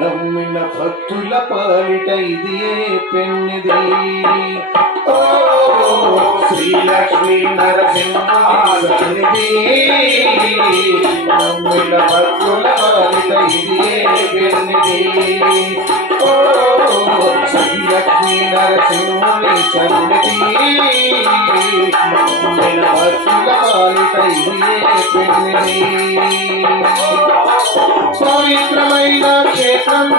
నమ్మిన భక్తుల పాలిట ఇది పెన్నిది. ఓ శ్రీలక్ష్మీ నరసింహి నమ్మిన భక్తుల పాలిట ఇది పెన్నిది. ఓ శ్రీలక్ష్మీ నరసింహుని సన్నిధి నమ్మిన భక్తుల పాలిట ఇది పెన్నిది. పవిత్రమైన క్షేత్రం ఇది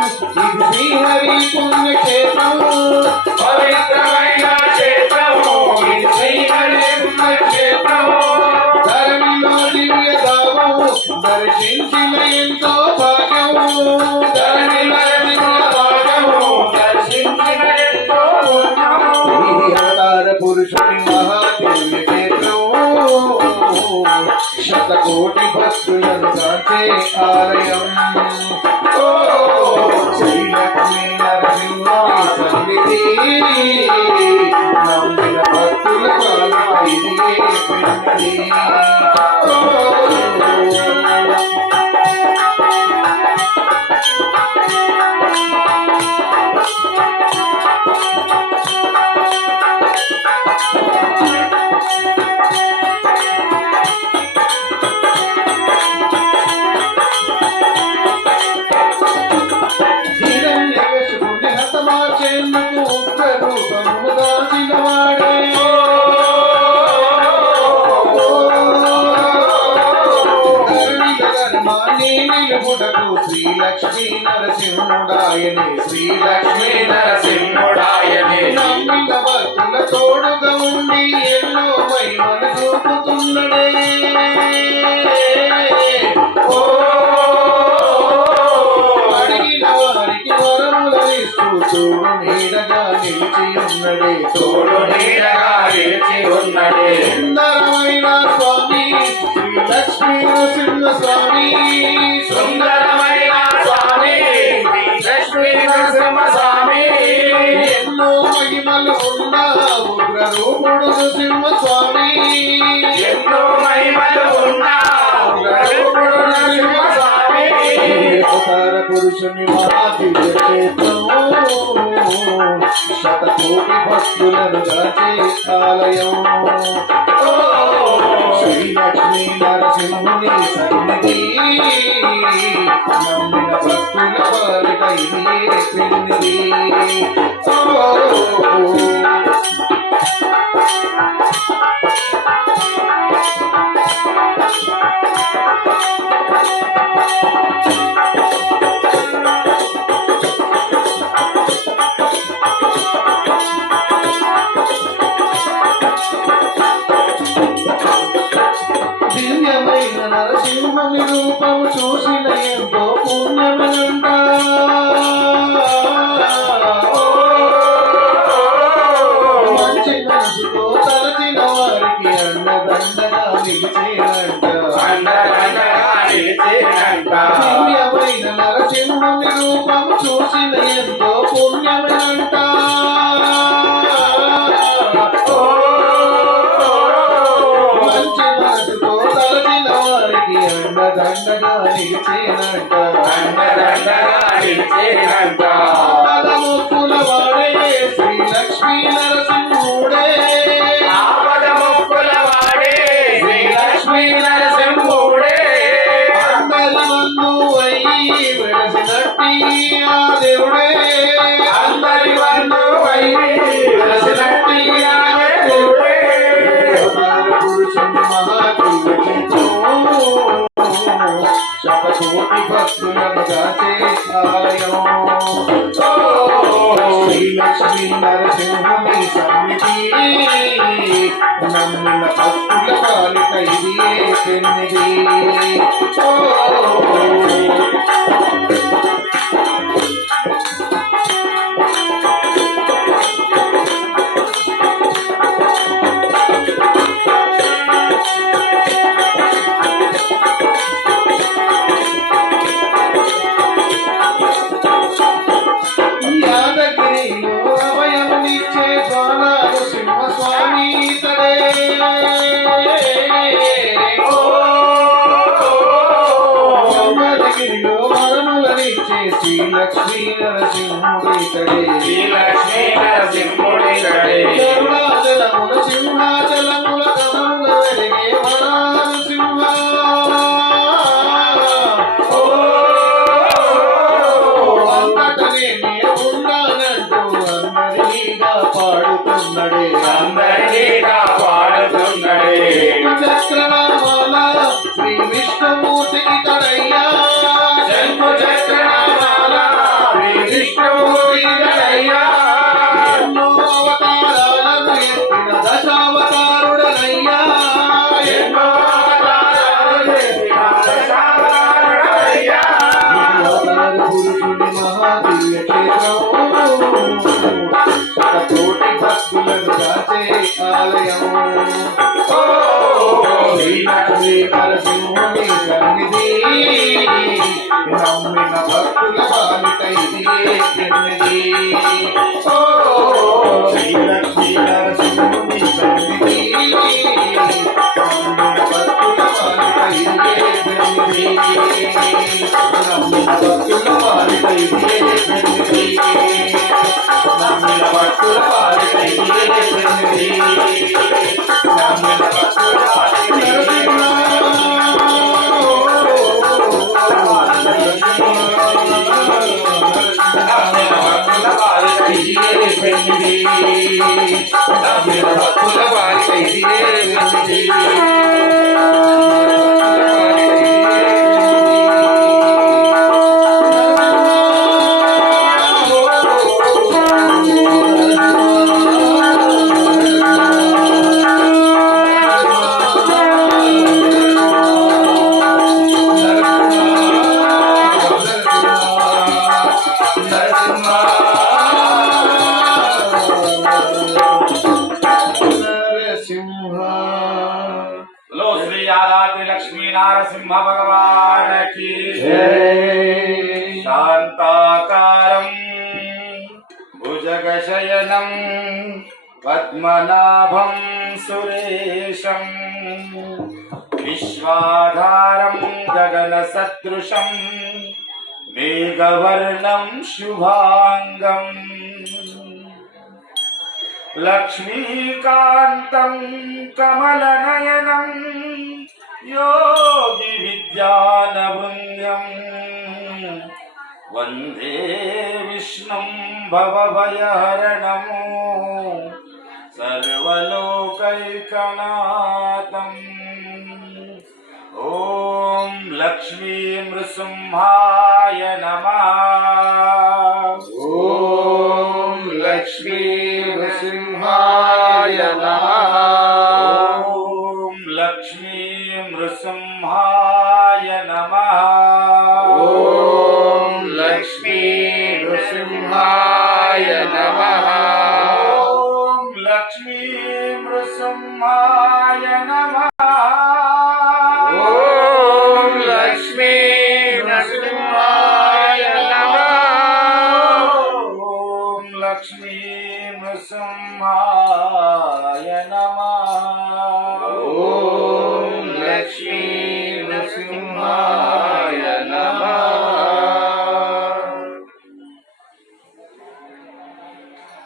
శ్రీహరి పుణ్యక్షేత్రం. పవిత్రమైన క్షేత్రం ఇది శ్రీహరి పుణ్యక్షేత్రం. ధరణిలో దివ్య దావం దర్శించిన ఎంతో భాగ్యం. ధరణిలో దివ్య భాగ్యం దర్శించిన ఎంతో అవతార పురుషుని మహాదివ్య క్షేత్రం. శతకోటి భక్తులను కాచే ఆలయం. ఓ శ్రీలక్ష్మీ నరసింహుని సన్నిధి నమ్మిన భక్తుల పాలిట ఇది పెన్నిది. శ్రీలక్ష్మీ నరసింహుడాయనే శ్రీలక్ష్మీ నరసింహుడాయనే నమ్మిన భక్తుల తోడుగా ఉండి ఎన్నో మహిమలు చూపుతున్నడే. అడిగిన వారికి వరములనిస్తూ తోడు నీడగా నిలిచి ఉన్నడే. తోడు నీడగా నిలిచి ఉన్నడే. సుందరమైన స్వామి శ్రీలక్ష్మీ నరసింహ స్వామి. సుందరమైన స్వామి శ్రీలక్ష్మీ నరసింహ స్వామి. ఎన్నో మహిమలు ఉన్న ఉగ్ర రూపుడు నరసింహ స్వామి. ఎన్నో మహిమలు ఉన్న ఉగ్ర రూపుడు నరసింహ స్వామి. అవతార పురుషుని మహాదివ్య క్షేత్రం. శతకోటి భక్తులను కాచే ఆలయం. శ్రీలక్ష్మీ నరసింహుని సన్నిధి నమ్మిన భక్తుల పాలిట ఇది పెన్నిది. దివ్యమైన నరసింహుని రూపము చూసిన ఎంతో పుణ్యమనంట. మంచి మనసుతో తలచిన వారికి అండదండగా నిలిచేనంట. దివ్యమైన నరసింహుని రూపము చూసిన ఎంతో పుణ్యమనంట. అండదండగా నిలిచేనంట. అండదండగా నిలిచేనంట. ఆపదముక్కుల వాడే శ్రీలక్ష్మీ నరసింహుడే. ఆపదముక్కుల వాడే శ్రీలక్ష్మీ నరసింహుడే. అందరి వందు అయ్యి వెలసినట్టి ఆ దేవుడే. అందరి వందు అయ్యి వెలసినట్టి ఆ దేవుడే. పురుషుని మహాదివ్య శతకోటి భక్తులను కాచే ఆలయం. శ్రీలక్ష్మీ నరసింహుని సన్నిధి నమ్మిన భక్తుల పాలిట ఇది పెన్నిది. శ్రీ లక్ష్మీ నరసింహుడితడే శ్రీలక్ష్మీ నరసింహుడితడే కరుణాచలముల సింహాచలముల కథముల వెలిగే నరసింహ అంతటనే నేనున్నానంటూ అందరిగా పాడుతున్నడే అందరిగా పాడుతున్నడే చక్రనామాల శ్రీ విష్ణుమూర్తికి తడయ్యా జన్మ చక్రనామాల శ్రీ విష్ణుమూర్తికి తడయ్యా ఎన్నో అవతారాలను ఎత్తిన దశావతారుడనయ్యా ఎన్నో అవతారాలు ఎత్తిన దశావతారుడనయ్యా పురుషుని మహాదివ్య కోటి భక్తులను కాచే ఆలయం శ్రీ నరసింహుని సన్నిధి నమ్మిన భక్తుల బాలిక ఇది పెన్నిది శ్రీ లక్ష్మీ నరసింహుని సన్నిధి నమ్మిన భక్తుల బాలిక ఇది పెన్నిది నమ్మిన భక్తుల బాలిక ఇది పెన్నిది నమ్మిన భక్తుల బాలిక ఇది పెన్నిది నమ్మిన భక్తుల భక్తుల బాలిక ఇది పెన్నిది लो श्री यादाद्रि लक्ष्मी नारसिंह भगवान की जय शांताकारं भुजगशयनं पद्मनाभं सुरेशं विश्वाधारं गगनसदृशं मेघवर्णं शुभांगम् लक्ष्मीकान्तं कमलनयनं योगी विद्यानभृङ्गं वन्दे विष्णुं भवभयहरणं सर्वलोकैकनाथम् ॐ लक्ष्मी नृसिंहाय नमः ॐ लक्ष्मी नृसिंहाय नमः ॐ लक्ष्मी नृसिंहाय नमः